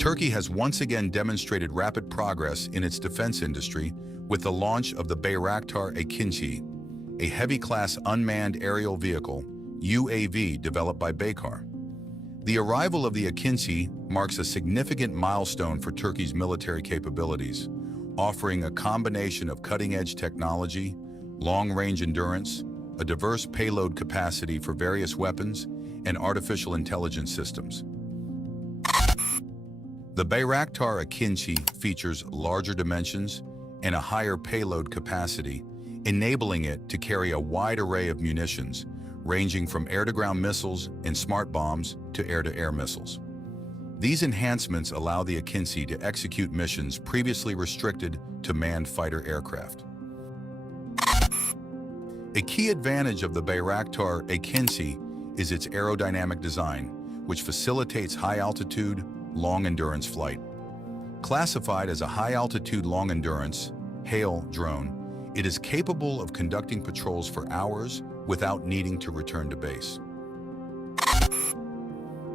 Turkey has once again demonstrated rapid progress in its defense industry with the launch of the Bayraktar AKINCI, a heavy-class unmanned aerial vehicle, UAV, developed by Baykar. The arrival of the AKINCI marks a significant milestone for Turkey's military capabilities, offering a combination of cutting-edge technology, long-range endurance, a diverse payload capacity for various weapons, and artificial intelligence systems. The Bayraktar AKINCI features larger dimensions and a higher payload capacity, enabling it to carry a wide array of munitions, ranging from air-to-ground missiles and smart bombs to air-to-air missiles. These enhancements allow the AKINCI to execute missions previously restricted to manned fighter aircraft. A key advantage of the Bayraktar AKINCI is its aerodynamic design, which facilitates high-altitude, long-endurance flight. Classified as a high-altitude long-endurance (HALE) drone, it is capable of conducting patrols for hours without needing to return to base.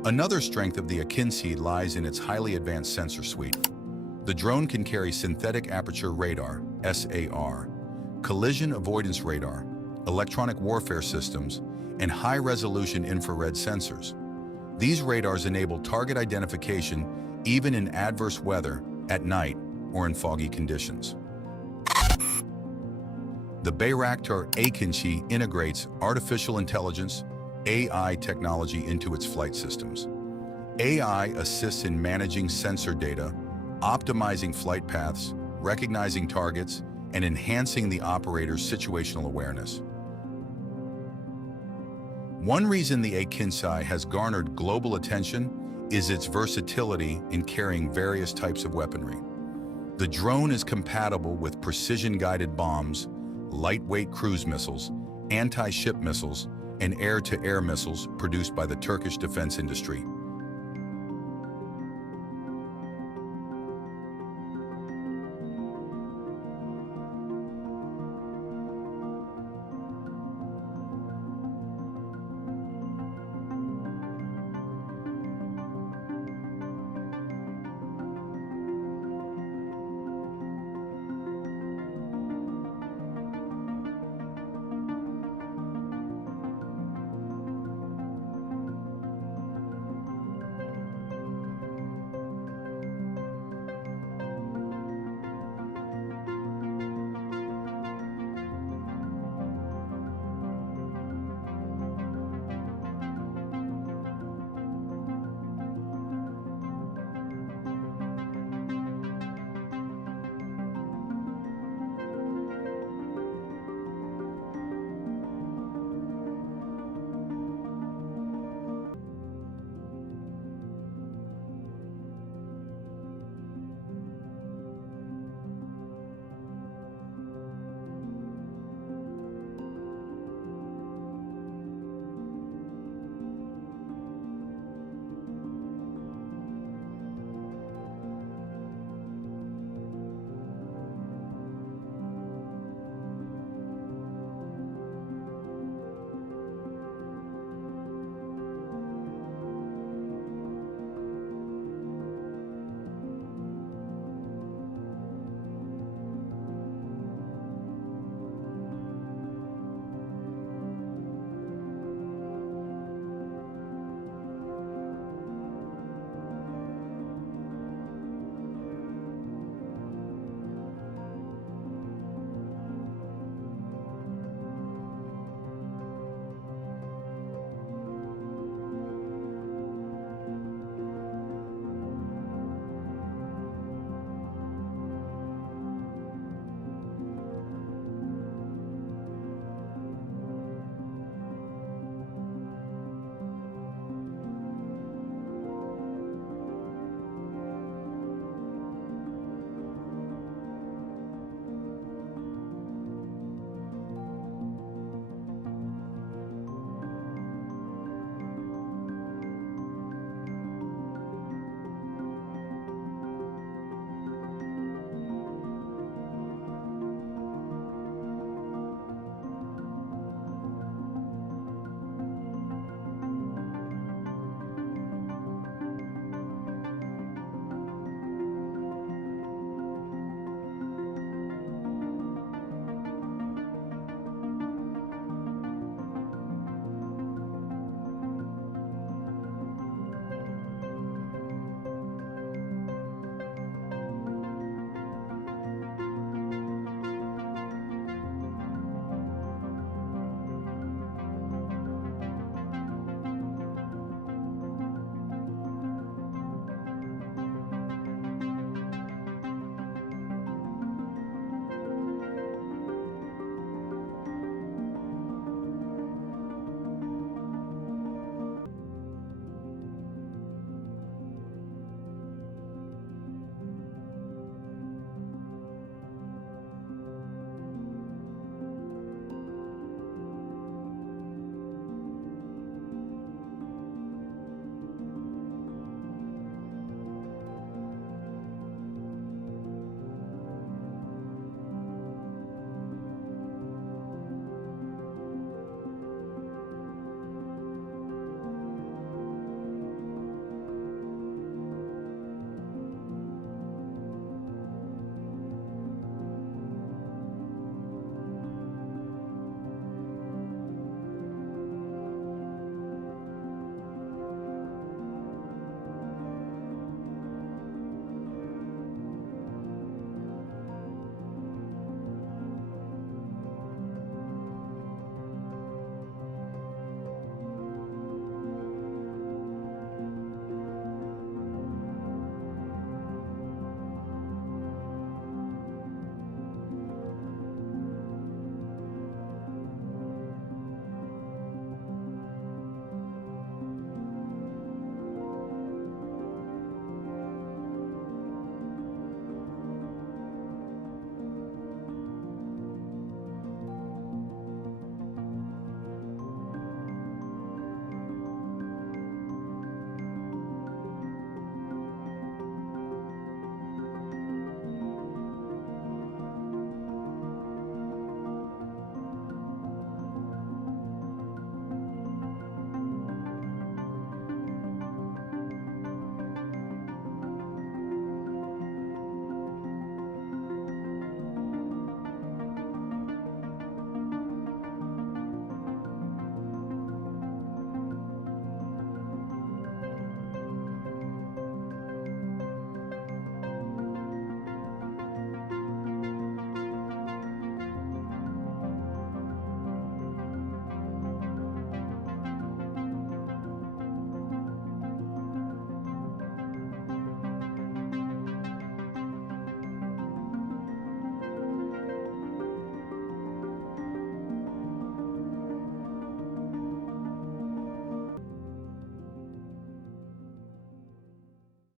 Another strength of the AKINCI lies in its highly advanced sensor suite. The drone can carry synthetic aperture radar (SAR), collision avoidance radar, electronic warfare systems, and high-resolution infrared sensors. These radars enable target identification even in adverse weather, at night, or in foggy conditions. The Bayraktar AKINCI integrates artificial intelligence (AI) technology into its flight systems. AI assists in managing sensor data, optimizing flight paths, recognizing targets, and enhancing the operator's situational awareness. One reason the AKINCI has garnered global attention is its versatility in carrying various types of weaponry. The drone is compatible with precision-guided bombs, lightweight cruise missiles, anti-ship missiles, and air-to-air missiles produced by the Turkish defense industry.